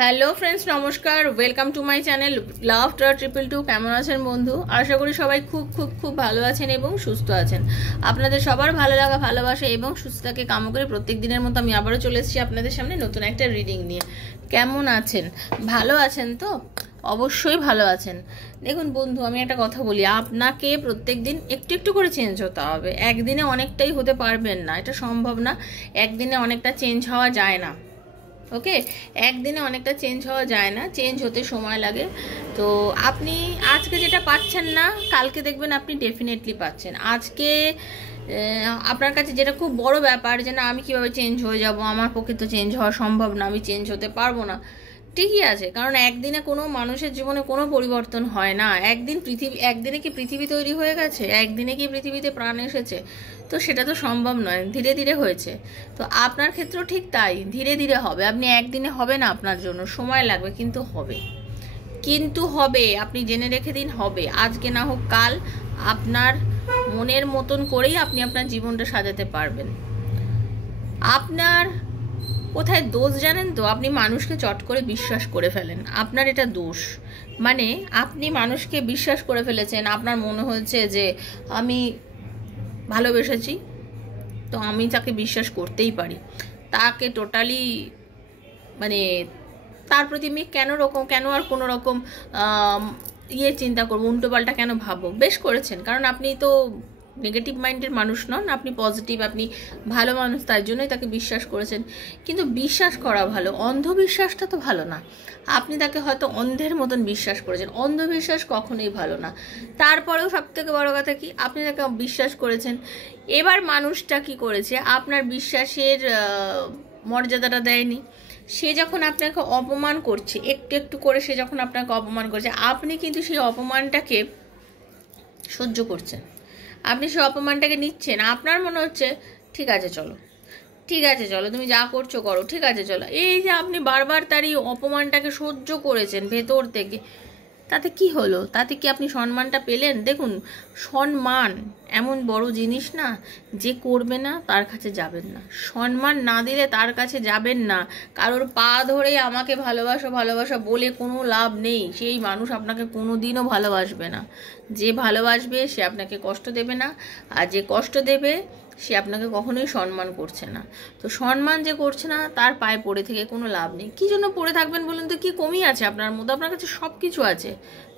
Hello friends, নমস্কার। Welcome to my channel লাভ টার 222। কেমন আছেন বন্ধু? আশা করি সবাই খুব খুব খুব ভালো আছেন এবং সুস্থ আছেন। আপনাদের সবার ভালো লাগা, ভালোবাসা এবং সুস্থতাকে কামনা করে প্রত্যেক দিনের মতো আমি আবারও চলে এসেছি আপনাদের সামনে নতুন একটা রিডিং নিয়ে। কেমন আছেন? ভালো আছেন তো? অবশ্যই ভালো আছেন। দেখুন বন্ধু, আমি একটা কথা বলি, আপনাকে প্রত্যেক দিন একটু একটু করে চেঞ্জ হতে হবে। একদিনে অনেকটাই হতে পারবেন না, এটা সম্ভব না। একদিনে অনেকটা চেঞ্জ হওয়া যায় না। ওকে, একদিনে অনেকটা চেঞ্জ হওয়া যায় না, চেঞ্জ হতে সময় লাগে। তো আপনি আজকে যেটা পাচ্ছেন না, কালকে দেখবেন আপনি ডেফিনেটলি পাচ্ছেন। আজকে আপনার কাছে যেটা খুব বড় ব্যাপার যে না, আমি কিভাবে চেঞ্জ হয়ে যাব, আমার পক্ষে তো চেঞ্জ হওয়া সম্ভব না, আমি চেঞ্জ হতে পারবো না। ঠিকই আছে, কারণ একদিনে কোনো মানুষের জীবনে কোনো পরিবর্তন হয় না। একদিনে কি পৃথিবী তৈরি হয়ে গেছে? একদিনে কি পৃথিবীতে প্রাণ এসেছে? তো সেটা তো সম্ভব নয়, ধীরে ধীরে হয়েছে। তো আপনার ক্ষেত্রেও ঠিক তাই, ধীরে ধীরে হবে। আপনি একদিনে হবে না, আপনার জন্য সময় লাগবে, কিন্তু হবে। কিন্তু হবে, আপনি জেনে রেখে দিন, হবে। আজকে না হোক কাল, আপনার মনের মতন করেই আপনি আপনার জীবনটা সাজাতে পারবেন। আপনার কোথায় দোষ জানেন তো? আপনি মানুষকে চট করে বিশ্বাস করে ফেলেন, আপনার এটা দোষ। মানে আপনি মানুষকে বিশ্বাস করে ফেলেছেন, আপনার মনে হয়েছে যে আমি ভালোবেসেছি তো আমি তাকে বিশ্বাস করতেই পারি, তাকে টোটালি মানে তার প্রতি আমি কেন আর কোনো রকম চিন্তা করবো, উল্টোপাল্টা কেন ভাববো? বেশ করেছেন, কারণ আপনি তো নেগেটিভ মাইন্ডের মানুষ নন, আপনি পজিটিভ, আপনি ভালো মানুষ, তাই জন্যই তাকে বিশ্বাস করেছেন। কিন্তু বিশ্বাস করা ভালো, অন্ধবিশ্বাসটা তো ভালো না। আপনি তাকে হয়তো অন্ধের মতন বিশ্বাস করেছেন, অন্ধবিশ্বাস কখনোই ভালো না। তারপরেও সবথেকে বড় কথা কি, আপনি তাকে বিশ্বাস করেছেন। এবার মানুষটা কি করেছে, আপনার বিশ্বাসের মর্যাদাটা দেয়নি। সে যখন আপনাকে অপমান করছে, একটু একটু করে সে যখন আপনাকে অপমান করছে, আপনি কিন্তু সেই অপমানটাকে সহ্য করছেন, আপনি সেই অপমানটাকে নিচ্ছেন। আপনার মনে হচ্ছে ঠিক আছে চলো, ঠিক আছে চলো, তুমি যা করছো করো, ঠিক আছে চলো। এই যে আপনি বারবার তার এই অপমানটাকে সহ্য করেছেন ভেতর থেকে, তাতে কি হলো? তাতে কি আপনি সম্মানটা পেলেন? দেখুন, সম্মান এমন বড় জিনিস না, যে করবে না তার কাছে যাবেন না। সম্মান না দিলে তার কাছে যাবেন না। কারোর পা ধরে আমাকে ভালোবাসো ভালোবাসা বলে কোনো লাভ নেই, সেই মানুষ আপনাকে কোনো দিনও ভালোবাসবে না। যে ভালোবাসবে সে আপনাকে কষ্ট দেবে না, আর যে কষ্ট দেবে সে আপনাকে কখনোই সম্মান করছে না। তো সম্মান যে করছে না, তার পায়ে পড়ে থেকে কোনো লাভ নেই। কী জন্য পড়ে থাকবেন বলুন তো? কি কমই আছে আপনার মধ্যে? আপনার কাছে সব কিছু আছে,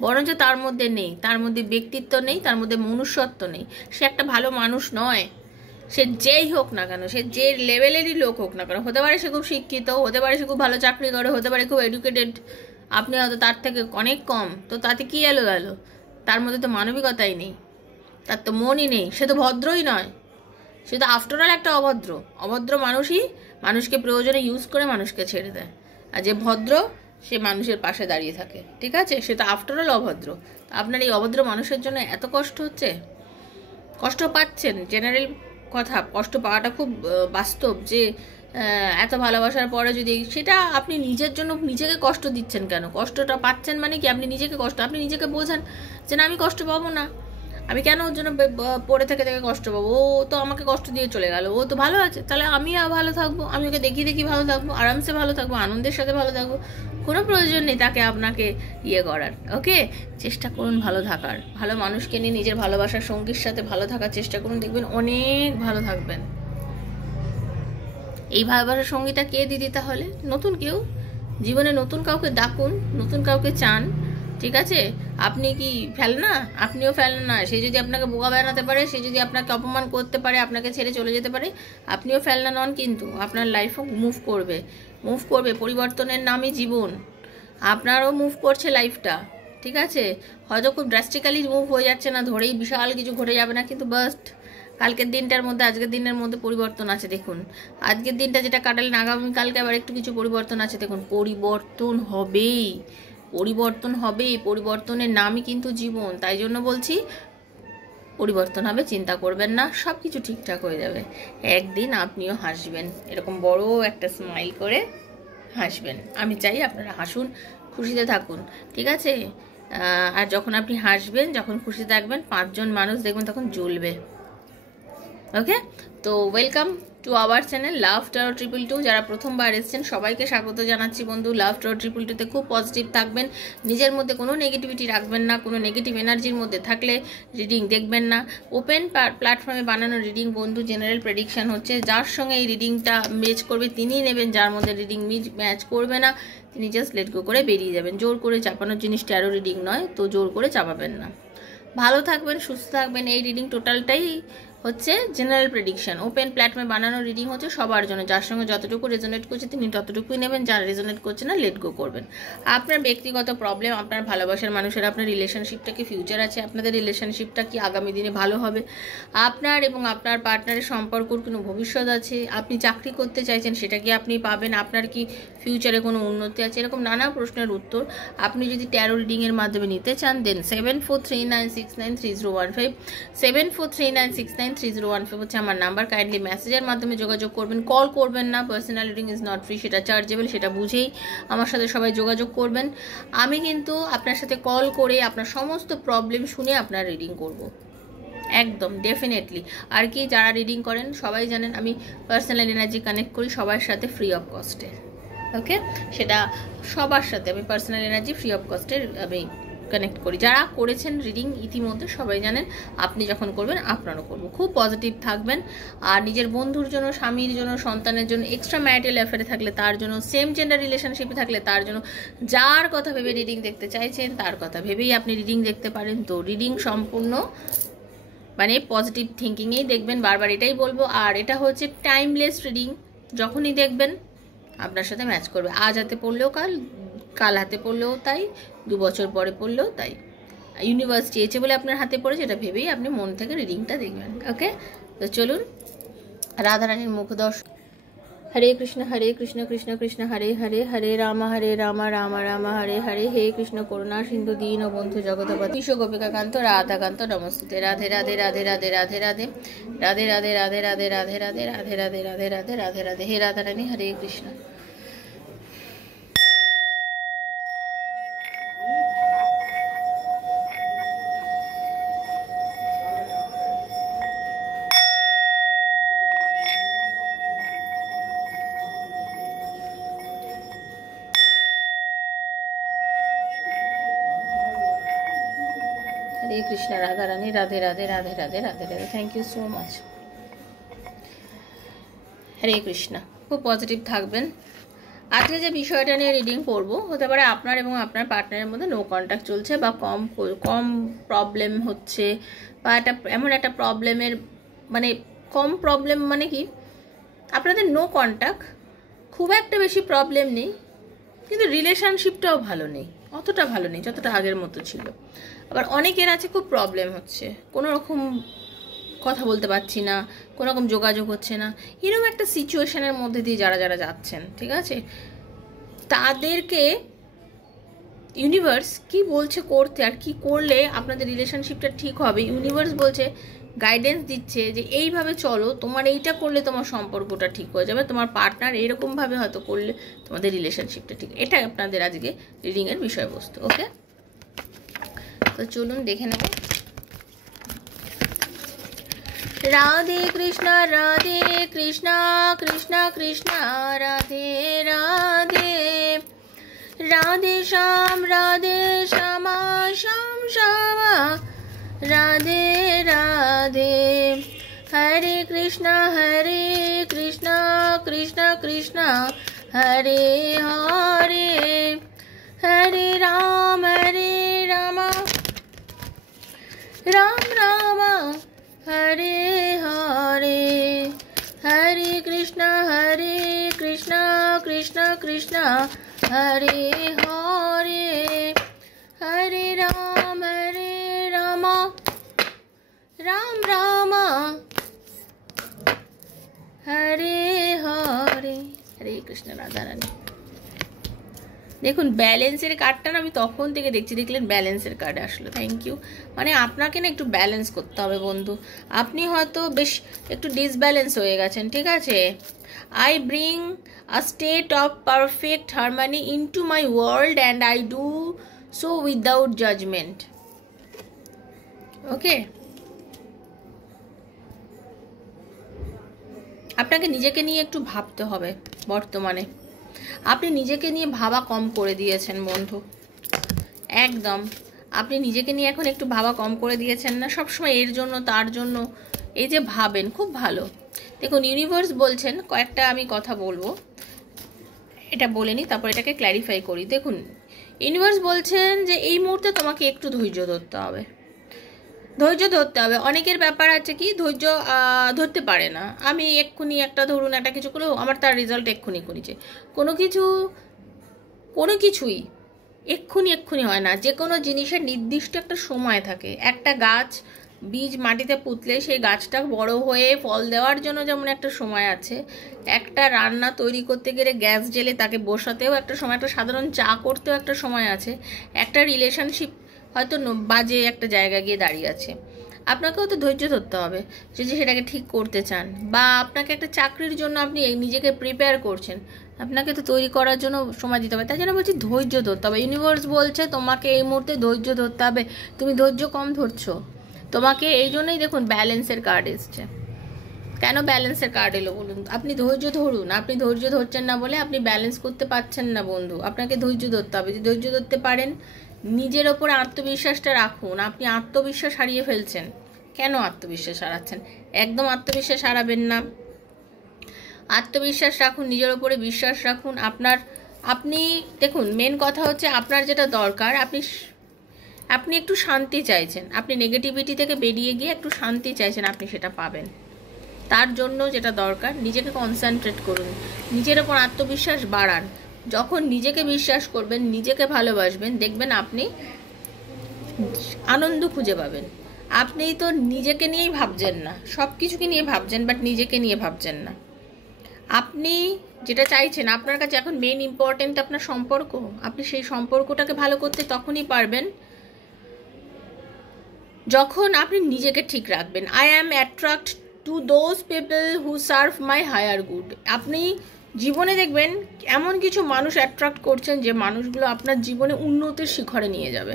বরঞ্চ তার মধ্যে নেই। তার মধ্যে ব্যক্তিত্ব নেই, তার মধ্যে মনুষ্যত্ব নেই। সে একটা ভালো মানুষ নয়। সে যেই হোক না কেন, সে যে লেভেলেরই লোক হোক না কেন, হতে পারে সে খুব শিক্ষিত, হতে পারে সে খুব ভালো চাকরি করে, হতে পারে খুব এডুকেটেড, আপনি হয়তো তার থেকে অনেক কম। তো তাতে কি এলো গেল? তার মধ্যে তো মানবিকতাই নেই, তার তো মনই নেই, সে তো ভদ্রই নয়। সে তো আফটারঅল একটা অভদ্র। অভদ্র মানুষই মানুষকে প্রয়োজনে ইউজ করে মানুষকে ছেড়ে দেয়, আর যে ভদ্র সে মানুষের পাশে দাঁড়িয়ে থাকে। ঠিক আছে, সে তো আফটারঅল অভদ্র। আপনার এই অভদ্র মানুষের জন্য এত কষ্ট হচ্ছে, কষ্ট পাচ্ছেন, জেনারেল কথা, কষ্ট পাওয়াটা খুব বাস্তব। যে এত ভালোবাসার পরে যদি সেটা আপনি নিজের জন্য নিজেকে কষ্ট দিচ্ছেন কেন? কষ্টটা পাচ্ছেন মানে কি? আপনি নিজেকে আপনি নিজেকে বোঝান যে না, আমি কষ্ট পাবো না, আমি কেন ওর জন্য পড়ে থেকে থেকে কষ্ট পাবো? ও তো আমাকে কষ্ট দিয়ে চলে গেল, ও তো ভালো আছে, তাহলে আমি ভালো থাকবো, আমি ওকে দেখি দেখি ভালো থাকবো, আরামসে ভালো থাকবো, আনন্দের সাথে ভালো থাকবো। কোনো প্রয়োজন নেই তাকে আপনাকে করার। ওকে, চেষ্টা করুন ভালো থাকার, ভালো মানুষকে নিয়ে নিজের ভালোবাসার সঙ্গীর সাথে ভালো থাকার চেষ্টা করুন, দেখবেন অনেক ভালো থাকবেন। এই ভালোবাসার সঙ্গীটা কে দিদি? তাহলে নতুন কেউ জীবনে, নতুন কাউকে ডাকুন, নতুন কাউকে চান। ঠিক আছে, আপনি কি ফেলনা? আপনিও ফেলনা। সে যদি আপনাকে বোকা বানাতে পারে, সে যদি আপনাকে অপমান করতে পারে, আপনাকে ছেড়ে চলে যেতে পারে, আপনিও ফেলনা নন। কিন্তু আপনার লাইফও মুভ করবে, মুভ করবে। পরিবর্তনের নামই জীবন, আপনারও মুভ করছে লাইফটা। ঠিক আছে, হয়তো খুব ড্রাস্টিক্যালি মুভ হয়ে যাচ্ছে না, ধরেই বিশাল কিছু ঘটে যাবে না, কিন্তু বাস্ট কালকের দিনটার মধ্যে আজকের দিনের মধ্যে পরিবর্তন আছে। দেখুন, আজকের দিনটা যেটা কাটালেন, আগামীকালকে আবার একটু কিছু পরিবর্তন আছে। দেখুন, পরিবর্তন হবেই, পরিবর্তন হবেই। পরিবর্তনের নামই কিন্তু জীবন। তাই জন্য বলছি, পরিবর্তন হবে, চিন্তা করবেন না, সব কিছু ঠিকঠাক হয়ে যাবে। একদিন আপনিও হাসবেন, এরকম বড় একটা স্মাইল করে হাসবেন। আমি চাই আপনারা হাসুন, খুশিতে থাকুন। ঠিক আছে, আর যখন আপনি হাসবেন, যখন খুশি থাকবেন, 5 জন মানুষ দেখবেন তখন জ্বলবে। ওকে, তো welcome to our channel love Taro 222। যারা প্রথমবার এসেছেন সবাইকে স্বাগত জানাচ্ছি বন্ধু। লাভ টারো 222-তে খুব পজিটিভ থাকবেন, নিজের মধ্যে কোনো নেগেটিভিটি রাখবেন না, কোনো নেগেটিভ এনার্জির মধ্যে থাকলে রিডিং দেখবেন না। ওপেন প্ল্যাটফর্মে বানানো রিডিং বন্ধু, জেনারেল প্রেডিকশন হচ্ছে, যার সঙ্গে এই রিডিংটা ম্যাচ করবে তিনিই নেবেন, যার মধ্যে রিডিং ম্যাচ করবে না তিনি জাস্ট লেট গো করে বেরিয়ে যাবেন। জোর করে চাপানোর জিনিস ট্যারো রিডিং নয়, তো জোর করে চাপাবেন না। ভালো থাকবেন, সুস্থ থাকবেন। এই রিডিং টোটালটাই হচ্ছে জেনারেল প্রেডিকশন, ওপেন প্ল্যাটফর্মে বানানো রিডিং হচ্ছে সবার জন্য। যার সঙ্গে যতটুকু রেজোনেট করছে তিনি ততটুকুই নেবেন, যার রেজোনেট করছে না লেট গো করবেন। আপনার ব্যক্তিগত প্রবলেম, আপনার ভালোবাসার মানুষের, আপনার রিলেশনশিপটা কি ফিউচার আছে, আপনাদের রিলেশনশিপটা কি আগামী দিনে ভালো হবে, আপনার এবং আপনার পার্টনারের সম্পর্কর কোনো ভবিষ্যৎ আছে, আপনি চাকরি করতে চাইছেন সেটা কি আপনি পাবেন, আপনার কি ফিউচারে কোনো উন্নতি আছে, এরকম নানা প্রশ্নের উত্তর আপনি যদি ট্যারো রিডিংয়ের মাধ্যমে নিতে চান দেন 7439693015 7439693015 হচ্ছে আমার নাম্বার। কাইন্ডলি মেসেজের মাধ্যমে যোগাযোগ করবেন, কল করবেন না। Personal reading is not free, সেটা চার্জেবল, সেটা বুঝেই আমার সাথে সবাই যোগাযোগ করবেন। আমি কিন্তু আপনার সাথে কল করে আপনার সমস্ত প্রবলেম শুনে আপনার রিডিং করব, একদম ডেফিনেটলি। আর কি যারা রিডিং করেন সবাই জানেন আমি পার্সোনাল এনার্জি কানেক্ট করি সবার সাথে ফ্রি অফ কস্টে। ওকে, সেটা সবার সাথে আমি পার্সোনাল এনার্জি ফ্রি অফ কস্টের আমি কানেক্ট করি। যারা করেছেন রিডিং ইতিমধ্যে সবাই জানেন, আপনি যখন করবেন আপনারও করবো। খুব পজিটিভ থাকবেন। আর নিজের বন্ধুর জন্য, স্বামীর জন্য, সন্তানের জন্য, এক্সট্রা ম্যারিটাল অ্যাফেয়ারে থাকলে তার জন্য, সেম জেন্ডার রিলেশনশিপে থাকলে তার জন্য, যার কথা ভেবে রিডিং দেখতে চাইছেন তার কথা ভেবেই আপনি রিডিং দেখতে পারেন। তো রিডিং সম্পূর্ণ মানে পজিটিভ থিঙ্কিংয়েই দেখবেন, বারবার এটাই বলবো। আর এটা হচ্ছে টাইমলেস রিডিং, যখনই দেখবেন আপনার সাথে ম্যাচ করবে। আজ হাতে পড়লেও কাল হাতে পড়লেও তাই, 2 বছর পরে পড়লেও তাই। ইউনিভার্স চেয়েছে বলে আপনার হাতে পড়েছে এটা ভেবেই আপনি মন থেকে রিডিংটা দেখবেন। ওকে, তো চলুন রাধারানীর মুখ দর্শন। হরে কৃষ্ণ কৃষ্ণ কৃষ্ণ হরে হরে, হরে রাম রাম রাম হরে হরে, হে কৃষ্ণ করুণা সিন্ধু দীন বন্ধু জগৎপতি বিশ্ব গোপিকাকান্ত রাধাকান্ত নমস্তুতে। রাধে রাধে রাধে রাধে রাধে রাধে রাধে রাধে রাধে রাধে রাধে রাধে রাধে রাধে রাধে রাধে রাধে রাধে। হে Radharani, Hare Krishna. Hare Krishna Radharani, Radhe Radhe Radhe Radhe Radhe Radhe. Thank you so much. Hare Krishna. খুব পজিটিভ থাকবেন। আজকে যে বিষয়টা নিয়ে রিডিং করব, হতে পারে আপনার এবং আপনার পার্টনারের মধ্যে নো কন্ট্যাক্ট চলছে বা কম প্রবলেম হচ্ছে, বা এমন একটা প্রবলেমের মানে কম প্রবলেম মানে কি আপনাদের নো কন্ট্যাক্ট, খুব একটা বেশি প্রবলেম নেই, কিন্তু রিলেশনশিপটাও ভালো নেই, অতটা ভালো নেই যতটা আগের মতো ছিল। আবার অনেকের আছে খুব প্রবলেম হচ্ছে, কোনো রকম কথা বলতে পারছি না, কোনো রকম যোগাযোগ হচ্ছে না, এরকম একটা সিচুয়েশনের মধ্যে দিয়ে যারা যারা যাচ্ছেন, ঠিক আছে, তাদেরকে ইউনিভার্স কি বলছে করতে, আর কি করলে আপনাদের রিলেশনশিপটা ঠিক হবে। ইউনিভার্স বলছে, গাইডেন্স দিচ্ছে যে এইভাবে চলো, তোমার এইটা করলে তোমার সম্পর্কটা ঠিক হয়ে যাবে, তোমার পার্টনার এরকমভাবে হয়তো করলে তোমাদের রিলেশনশিপটা ঠিক। এটা আপনাদের আজকে রিডিংয়ের বিষয়বস্তু। ওকে, তো চলুন দেখে নেব। রাধে কৃষ্ণ কৃষ্ণ কৃষ্ণ রাধে রাধে, রাধে শ্যাম শ্যাম শ্যামা রাধে রাধে, হরে কৃষ্ণ কৃষ্ণ কৃষ্ণ হরে হরে, হরে রাম রাম রাম হরে হরে, হরে কৃষ্ণ কৃষ্ণ কৃষ্ণ হরে হরে, হরে রাম রাম রাম হরে হরে। হরে কৃষ্ণ রাধারানী। দেখুন ব্যালেন্সের কার্ডটা না আমি তখন থেকে দেখছি, দেখলেন ব্যালেন্সের কার্ড আসলো, থ্যাংক ইউ। মানে আপনাকে না একটু ব্যালেন্স করতে হবে বন্ধু, আপনি হয়তো বেশ একটু ডিসব্যালেন্স হয়ে গেছেন, ঠিক আছে। I bring a state of perfect harmony into my world and I do so without judgement. Okay, আপনাকে নিজেকে নিয়ে একটু ভাবতে হবে। বর্তমানে আপনি নিজেকে নিয়ে ভাবা কম করে দিয়েছেন বন্ধু, একদম। আপনি নিজেকে নিয়ে এখন একটু ভাবা কম করে দিয়েছেন না, সবসময় এর জন্য তার জন্য এই যে ভাবেন, খুব ভালো। দেখুন ইউনিভার্স বলছেন কয়েকটা আমি কথা বলবো, এটা বলে নিই তারপর এটাকে ক্ল্যারিফাই করি। দেখুন ইউনিভার্স বলছেন যে এই মুহূর্তে তোমাকে একটু ধৈর্য ধরতে হবে, ধৈর্য ধরতে হবে। অনেকের ব্যাপার আছে কি ধৈর্য ধরতে পারে না। আমি এক্ষুনি একটা ধরুন একটা কিছু করলেও আমার তার রেজাল্ট এক্ষুনি করেছে। কোনো কিছুই এক্ষুনি হয় না। যে কোনো জিনিসের নির্দিষ্ট একটা সময় থাকে। একটা গাছ বীজ মাটিতে পুঁতলে সেই গাছটা বড় হয়ে ফল দেওয়ার জন্য যেমন একটা সময় আছে, একটা রান্না তৈরি করতে গেলে গ্যাস জেলে তাকে বসাতেও একটা সময়, একটা সাধারণ চা করতেও একটা সময় আছে, একটা রিলেশনশিপ হয়তো বাজে একটা জায়গা গিয়ে দাঁড়িয়ে আছে। আপনাকেও তো ধৈর্য ধরতে হবে যদি সেটাকে ঠিক করতে চান, বা আপনাকে একটা চাকরির জন্য আপনি নিজেকে প্রিপেয়ার করছেন, আপনাকে তো তৈরি করার জন্য সময় দিতে হবে। তাই জন্য বলছি ধৈর্য ধরতে হবে। ইউনিভার্স বলছে তোমাকে এই মুহূর্তে ধৈর্য ধরতে হবে, তুমি ধৈর্য কম ধরছো। তোমাকে এই জন্যই দেখুন ব্যালেন্সের কার্ড এসছে। কেন ব্যালেন্সের কার্ড এলো বলুন? আপনি ধৈর্য ধরুন, আপনি ধৈর্য ধরছেন না বলে আপনি ব্যালেন্স করতে পারছেন না বন্ধু। আপনাকে ধৈর্য ধরতে হবে। যদি ধৈর্য ধরতে পারেন, নিজের ওপরে আত্মবিশ্বাসটা রাখুন। আপনি আত্মবিশ্বাস হারিয়ে ফেলছেন। কেন আত্মবিশ্বাস হারাচ্ছেন? একদম আত্মবিশ্বাস হারাবেন না। আত্মবিশ্বাস রাখুন, নিজের ওপরে বিশ্বাস রাখুন। আপনি দেখুন মেন কথা হচ্ছে আপনার যেটা দরকার, আপনি একটু শান্তি চাইছেন। আপনি নেগেটিভিটি থেকে বেরিয়ে গিয়ে একটু শান্তি চাইছেন, আপনি সেটা পাবেন। তার জন্য যেটা দরকার, নিজেকে কনসেন্ট্রেট করুন, নিজের ওপর আত্মবিশ্বাস বাড়ান। যখন নিজেকে বিশ্বাস করবেন, নিজেকে ভালোবাসবেন, দেখবেন আপনি আনন্দ খুঁজে পাবেন। আপনি তো নিজেকে নিয়েই ভাবছেন না, সব কিছুকে নিয়ে ভাবছেন, বাট নিজেকে নিয়ে ভাবছেন না। আপনি যেটা চাইছেন, আপনার কাছে এখন মেন ইম্পর্টেন্ট আপনার সম্পর্ক। আপনি সেই সম্পর্কটাকে ভালো করতে তখনই পারবেন যখন আপনি নিজেকে ঠিক রাখবেন। I am attract to those people who serve my higher good. আপনি জীবনে দেখবেন এমন কিছু মানুষ অ্যাট্রাক্ট করছেন যে মানুষগুলো আপনার জীবনে উন্নতির শিখরে নিয়ে যাবে।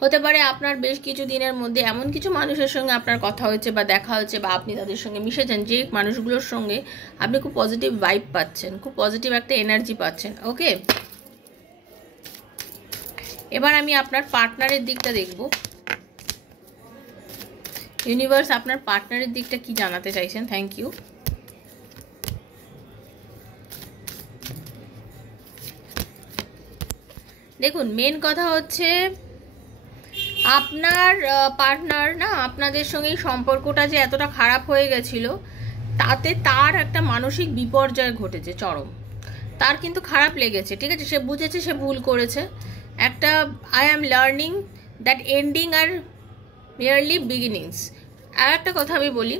হতে পারে আপনার বেশ কিছু দিনের মধ্যে এমন কিছু মানুষের সঙ্গে আপনার কথা হয়েছে বা দেখা হয়েছে, বা আপনি তাদের সঙ্গে মিশেছেন, যে মানুষগুলোর সঙ্গে আপনি খুব পজিটিভ ভাইব পাচ্ছেন, খুব পজিটিভ একটা এনার্জি পাচ্ছেন। ওকে, এবার আমি আপনার পার্টনারের দিকটা দেখব। ইউনিভার্স আপনার পার্টনারের দিকটা কি জানাতে চাইছেন? Thank you. দেখুন মেন কথা হচ্ছে আপনার পার্টনার না, আপনাদের সঙ্গে সম্পর্কটা যে এতটা খারাপ হয়ে গেছিল, তাতে তার একটা মানসিক বিপর্যয় ঘটেছে চরম। তার কিন্তু খারাপ লেগেছে, ঠিক আছে, সে বুঝেছে সে ভুল করেছে। একটা I am learning that endings are merely beginnings. আর একটা কথা আমি বলি,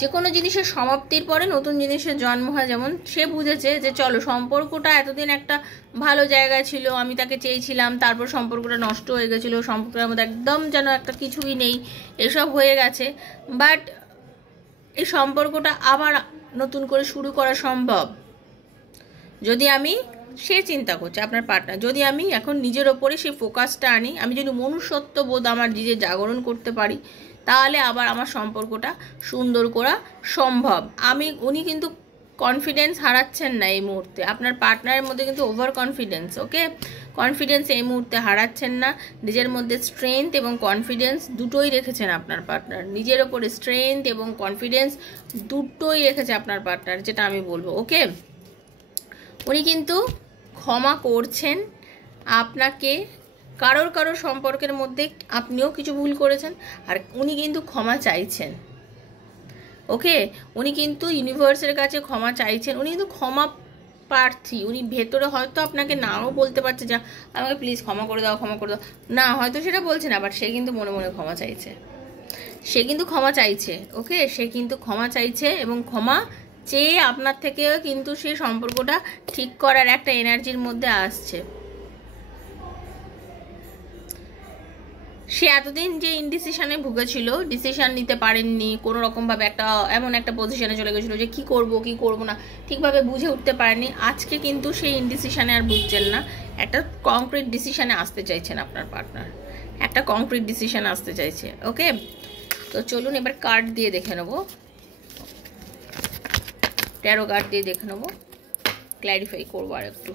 যে কোনো জিনিসের সমাপ্তির পরে নতুন জিনিসের জন্ম হয়। যেমন সে বুঝেছে যে চলো সম্পর্কটা এতদিন একটা ভালো জায়গায় ছিল, আমি তাকে চেয়েছিলাম, তারপর সম্পর্কটা নষ্ট হয়ে গেছিলো, সম্পর্কের মধ্যে একদম যেন একটা কিছুই নেই, এসব হয়ে গেছে। বাট এই সম্পর্কটা আবার নতুন করে শুরু করা সম্ভব যদি সে চিন্তা করছে আপনার পার্টনার, যদি আমি এখন নিজের ওপরে সেই ফোকাসটা আনি, আমি যদি মনুষ্যত্ব বোধ আমার নিজে জাগরণ করতে পারি, তাহলে আবার আমার সম্পর্কটা সুন্দর করা সম্ভব। উনি কিন্তু কনফিডেন্স হারাচ্ছেন না এই মুহূর্তে। আপনার পার্টনারের মধ্যে কিন্তু ওভার কনফিডেন্স, ওকে, কনফিডেন্স এই মুহূর্তে হারাচ্ছেন না। নিজের মধ্যে স্ট্রেংথ এবং কনফিডেন্স দুটোই রেখেছেন আপনার পার্টনার। নিজের ওপরে স্ট্রেংথ এবং কনফিডেন্স দুটোই রেখেছে আপনার পার্টনার, যেটা আমি বলবো। ওকে, উনি কিন্তু ক্ষমা করছেন আপনাকে। কারোর সম্পর্কের মধ্যে আপনিও কিছু ভুল করেছেন, আর উনি কিন্তু ক্ষমা চাইছেন। ওকে, উনি কিন্তু ইউনিভার্সের কাছে ক্ষমা চাইছেন। উনি কিন্তু ক্ষমা প্রার্থী। উনি ভেতরে হয়তো আপনাকে নাও বলতে পারছে যে আমাকে প্লিজ ক্ষমা করে দাও, ক্ষমা করে দাও, না হয়তো সেটা বলছে না, বাট সে কিন্তু মনে মনে ক্ষমা চাইছে। সে কিন্তু ক্ষমা চাইছে। ওকে, সে কিন্তু ক্ষমা চাইছে, এবং ক্ষমা চেয়ে আপনার থেকেও কিন্তু সেই সম্পর্কটা ঠিক করার একটা এনার্জির মধ্যে আসছে। সে এতদিন যে ইনডিসিশনে ভুগেছিল, ডিসিশন নিতে পারেননি কোনো রকমভাবে, এমন একটা পজিশনে চলে গেছিলো যে কি করব না ঠিকভাবে বুঝে উঠতে পারেনি। আজকে কিন্তু সেই ইনডিসিশনে আর ভুগছেন না, একটা কংক্রিট ডিসিশনে আসতে চাইছেন আপনার পার্টনার, একটা কংক্রিট ডিসিশন আসতে চাইছে। ওকে, তো চলুন এবার কার্ড দিয়ে দেখে নেবো। ট্যারো কার্ড দিয়ে দেখে নেবো, ক্ল্যারিফাই করবো আর একটু।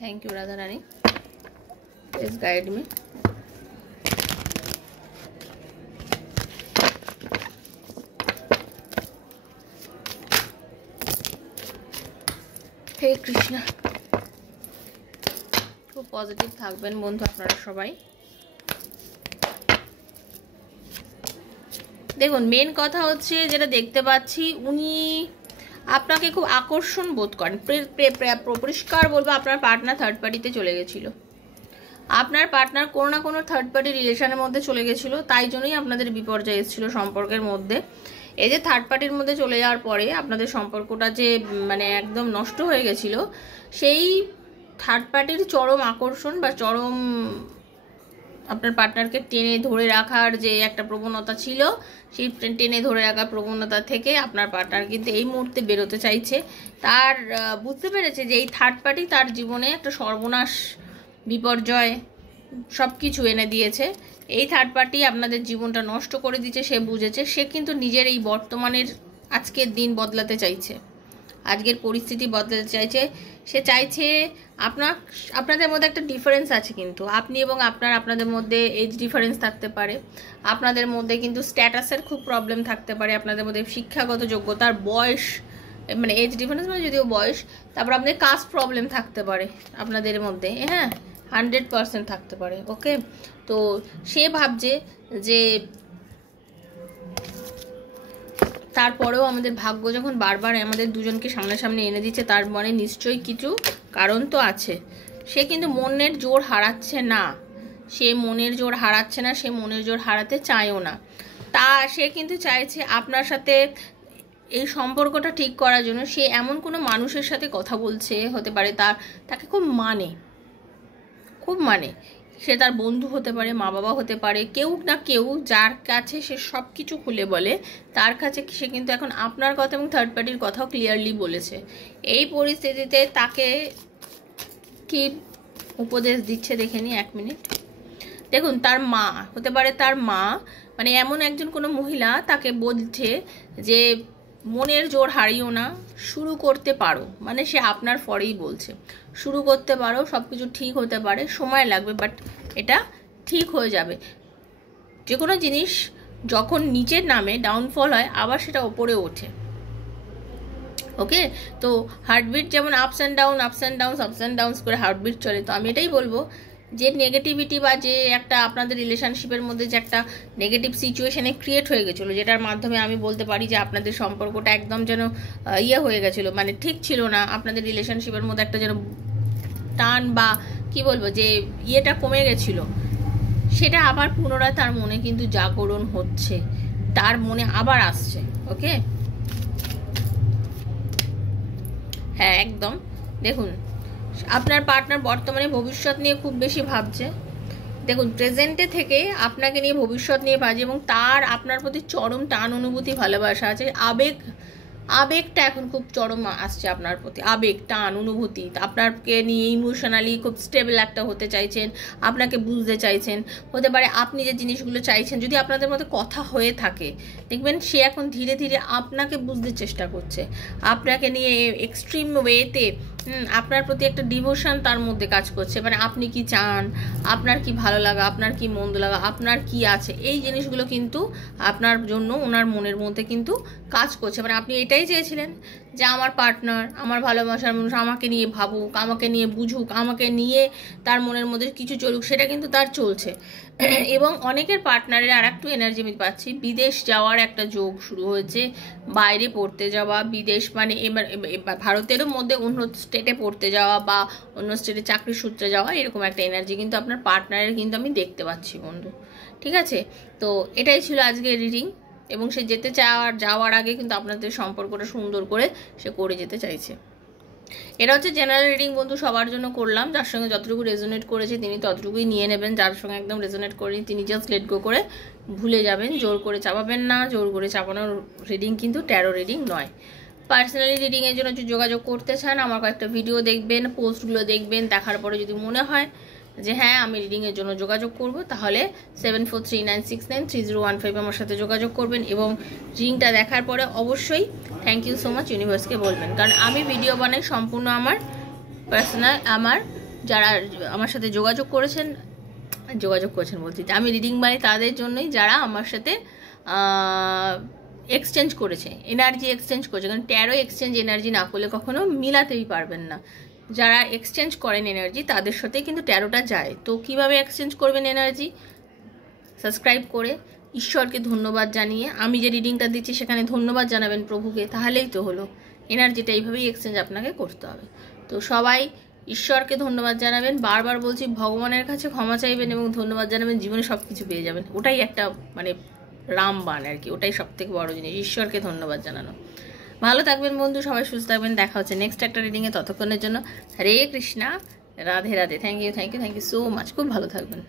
Thank you Radha Rani, please guide me. হে কৃষ্ণ, খুব পজিটিভ থাকবেন বন্ধু আপনারা সবাই। দেখুন মেন কথা হচ্ছে যেটা দেখতে পাচ্ছি, উনি আপনাকে খুব আকর্ষণ বোধ করেন। পরিষ্কার বলবো আপনার পার্টনার থার্ড পার্টিতে চলে গেছিল, আপনার পার্টনার কোনো না কোনো থার্ড পার্টি রিলেশনের মধ্যে চলে গেছিলো, তাই জন্যই আপনাদের বিপর্যয় এসেছিলো সম্পর্কের মধ্যে। এই যে থার্ড পার্টির মধ্যে চলে যাওয়ার পরে আপনাদের সম্পর্কটা যে মানে একদম নষ্ট হয়ে গেছিল, সেই থার্ড পার্টির চরম আকর্ষণ বা চরম আপনার পার্টনারকে টেনে ধরে রাখার যে একটা প্রবণতা ছিল, সেই টেনে ধরে রাখার প্রবণতা থেকে আপনার পার্টনার কিন্তু এই মুহূর্তে বেরোতে চাইছে। তার বুঝতে পেরেছে যে এই থার্ড পার্টি তার জীবনে একটা সর্বনাশ, বিপর্যয় সব কিছু এনে দিয়েছে। এই থার্ড পার্টি আপনাদের জীবনটা নষ্ট করে দিয়েছে, সে বুঝেছে। সে কিন্তু নিজের এই বর্তমানের আজকের দিন বদলাতে চাইছে, আজকের পরিস্থিতি বদলাতে চাইছে। সে চাইছে আপনাদের মধ্যে একটা ডিফারেন্স আছে, কিন্তু আপনি এবং আপনাদের মধ্যে এজ ডিফারেন্স থাকতে পারে, আপনাদের মধ্যে কিন্তু স্ট্যাটাসের খুব প্রবলেম থাকতে পারে, আপনাদের মধ্যে শিক্ষাগত যোগ্যতার বয়স মানে এজ ডিফারেন্স মানে যদিও বয়স, তারপর আপনাদের কাস্ট প্রবলেম থাকতে পারে আপনাদের মধ্যে, হ্যাঁ 100% থাকতে পারে। ওকে, তো সে ভাবছে যে তারপরেও আমাদের ভাগ্য যখন বারবার আমাদের দুজনকে সামনাসামনি এনে দিচ্ছে, তার মানে নিশ্চয়ই কিছু কারণ তো আছে। সে কিন্তু মনের জোর হারাচ্ছে না, সে মনের জোর হারাচ্ছে না, সে মনের জোর হারাতে চায়ও না। সে কিন্তু চাইছে আপনার সাথে এই সম্পর্কটা ঠিক করার জন্য। সে এমন কোনো মানুষের সাথে কথা বলছে, হতে পারে তাকে খুব মানে সে তার বন্ধু হতে পারে, মা বাবা হতে পারে, কেউ না কেউ যার কাছে সে সব কিছু খুলে বলে, তার কাছে সে কিন্তু এখন আপনার কথা এবং থার্ড পার্টির কথাও ক্লিয়ারলি বলেছে। এই পরিস্থিতিতে তাকে কি উপদেশ দিচ্ছে দেখে নি, 1 মিনিট। দেখুন তার মা হতে পারে, তার মা মানে এমন একজন কোনো মহিলা তাকে বলছে যে মনের জোর হারিও না, শুরু করতে পারো, মানে সে আপনার ফরেই বলছে শুরু করতে পারো, সব কিছু ঠিক হতে পারে, সময় লাগবে বাট এটা ঠিক হয়ে যাবে। যে কোনো জিনিস যখন নিচের নামে ডাউনফল হয় আবার সেটা ওপরে ওঠে। ওকে, তো হার্টবিট যেমন আপস অ্যান্ড ডাউনস করে হার্টবিট চলে। তো আমি এটাই বলবো যে নেগেটিভিটি বা যে একটা আপনাদের রিলেশনশিপের মধ্যে যে একটা নেগেটিভ সিচুয়েশনে ক্রিয়েট হয়ে গেছিলো, যেটার মাধ্যমে আমি বলতে পারি যে আপনাদের সম্পর্কটা একদম যেন হয়ে গেছিলো, মানে ঠিক ছিল না, আপনাদের রিলেশনশিপের মধ্যে একটা যেন টান বা কি বলবো যে ইয়েটা কমে গেছিলো, সেটা আবার পুনরায় তার মনে কিন্তু জাগরণ হচ্ছে, তার মনে আবার আসছে। ওকে, হ্যাঁ একদম। দেখুন আপনার পার্টনার বর্তমানে ভবিষ্যৎ নিয়ে খুব বেশি ভাবছে। দেখুন প্রেজেন্টে থেকে আপনাকে নিয়ে ভবিষ্যৎ নিয়ে ভাবছে, এবং তার আপনার প্রতি চরম টান অনুভূতি ভালোবাসা আছে। আবেগটা এখন খুব চরম আসছে আপনার প্রতি, আবেগ টান অনুভূতি, আপনাকে নিয়ে ইমোশনালি খুব স্টেবল একটা হতে চাইছেন, আপনাকে বুঝতে চাইছেন। হতে পারে আপনি যে জিনিসগুলো চাইছেন, যদি আপনাদের মধ্যে কথা হয়ে থাকে, দেখবেন সে এখন ধীরে ধীরে আপনাকে বুঝতে চেষ্টা করছে, আপনাকে নিয়ে এক্সট্রিম ওয়েতে আপনার প্রতি একটা ডিভোশন তার মধ্যে কাজ করছে। মানে আপনি কি চান, আপনার কি ভালো লাগা, আপনার কি মন্দ লাগা, আপনার কি আছে, এই জিনিসগুলো কিন্তু আপনার জন্য ওনার মনের মধ্যে কিন্তু কাজ করছে। মানে আপনি এটাই চেয়েছিলেন যে আমার পার্টনার, আমার ভালোবাসার মানুষ আমাকে নিয়ে ভাবুক, আমাকে নিয়ে বুঝুক, আমাকে নিয়ে তার মনের মধ্যে কিছু চলুক, সেটা কিন্তু তার চলছে। এবং অনেকের পার্টনারের আর একটু এনার্জি আমি পাচ্ছি, বিদেশ যাওয়ার একটা যোগ শুরু হয়েছে, বাইরে পড়তে যাওয়া, বিদেশ মানে এবার ভারতেরও মধ্যে অন্য স্টেটে পড়তে যাওয়া বা অন্য স্টেটে চাকরির সূত্রে যাওয়া, এরকম একটা এনার্জি কিন্তু আপনার পার্টনারের কিন্তু আমি দেখতে পাচ্ছি বন্ধু। ঠিক আছে, তো এটাই ছিল আজকের রিডিং, এবং সে যাওয়ার আগে কিন্তু আপনাদের সম্পর্কটা সুন্দর করে সে করে যেতে চাইছে। এটা হচ্ছে জেনারেল রিডিং বন্ধু, সবার জন্য করলাম। যার সঙ্গে যতটুকু রেজোনেট করেছে তিনি ততটুকুই নিয়ে নেবেন, যার সঙ্গে একদম রেজোনেট করেনি তিনি জাস্ট লেট গো করে ভুলে যাবেন, জোর করে চাপাবেন না। জোর করে চাপানোর রিডিং কিন্তু ট্যারো রিডিং নয়। পার্সোনালি রিডিংয়ের জন্য যোগাযোগ করতে চান, আমার কয়েকটা ভিডিও দেখবেন, পোস্টগুলো দেখবেন, দেখার পরে যদি মনে হয় যে হ্যাঁ আমি রিডিংয়ের জন্য যোগাযোগ করব, তাহলে 7439693015 আমার সাথে যোগাযোগ করবেন এবং রিডিংটা দেখার পরে অবশ্যই থ্যাংক ইউ সো মাচ ইউনিভার্সকে বলবেন। কারণ আমি ভিডিও বানাই সম্পূর্ণ আমার পার্সোনাল, আমার যারা আমার সাথে যোগাযোগ করেছেন বলছি, আমি রিডিং বানাই তাদের জন্যই যারা আমার সাথে এক্সচেঞ্জ করেছে, এনার্জি এক্সচেঞ্জ করেছে। কারণ ট্যারো এক্সচেঞ্জ এনার্জি না করলে কখনো মিলাতেই পারবেন না। যারা এক্সচেঞ্জ করেন এনার্জি তাদের সাথে কিন্তু ট্যারোটা যায়। তো কিভাবে এক্সচেঞ্জ করবেন এনার্জি? সাবস্ক্রাইব করে ঈশ্বরকে ধন্যবাদ জানিয়ে, আমি যে রিডিংটা দিচ্ছি সেখানে ধন্যবাদ জানাবেন প্রভুকে, তাহলেই তো হলো। এনার্জিটা এইভাবেই এক্সচেঞ্জ আপনাকে করতে হবে। তো সবাই ঈশ্বরকে ধন্যবাদ জানাবেন, বারবার বলছি ভগবানের কাছে ক্ষমা চাইবেন এবং ধন্যবাদ জানাবেন, জীবনে সব কিছু পেয়ে যাবেন। ওটাই একটা মানে রামবাণ আর কি, ওটাই সব থেকে বড় জিনিস, ঈশ্বরকে ধন্যবাদ জানানো। ভালো থাকবেন বন্ধু, সবাই সুস্থ থাকবেন। দেখা হচ্ছে নেক্সট একটা রিডিংয়ে, ততক্ষণের জন্য Hare Krishna, Radhe Radhe. Thank you so much, খুব ভালো থাকবেন।